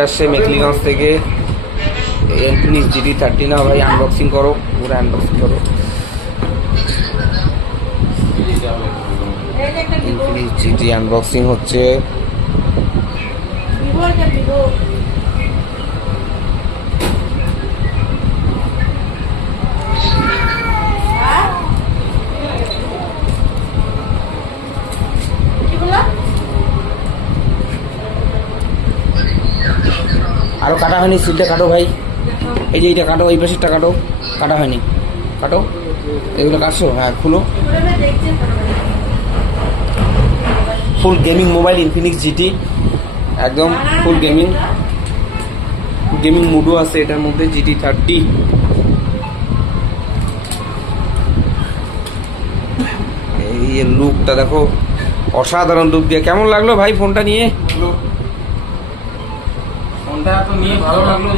আসছে মেখলিগঞ্জ থেকে Infinix GT30 না ভাই, আনবক্সিং করো, পুরো আনবক্সিং করো। ইনফিনিক্স GT আনবক্সিং হচ্ছে। আরো কাটা হয়নি, সিলটা কাটো ভাই। এই যে এইটা কাটো, এই পাশেরটা কাটো, কাটা হয়নি, কাটো। এগুলো কাটছো? হ্যাঁ, খুলো। Full gaming mobile Infinix GT, একদম ফুল গেমিং মুডও আছে এটার মধ্যে। GT30 এই লুকটা দেখো, অসাধারণ লুক দিয়ে। কেমন লাগলো ভাই ফোনটা নিয়ে? ফোনটা তো নিয়ে ভালো লাগলো।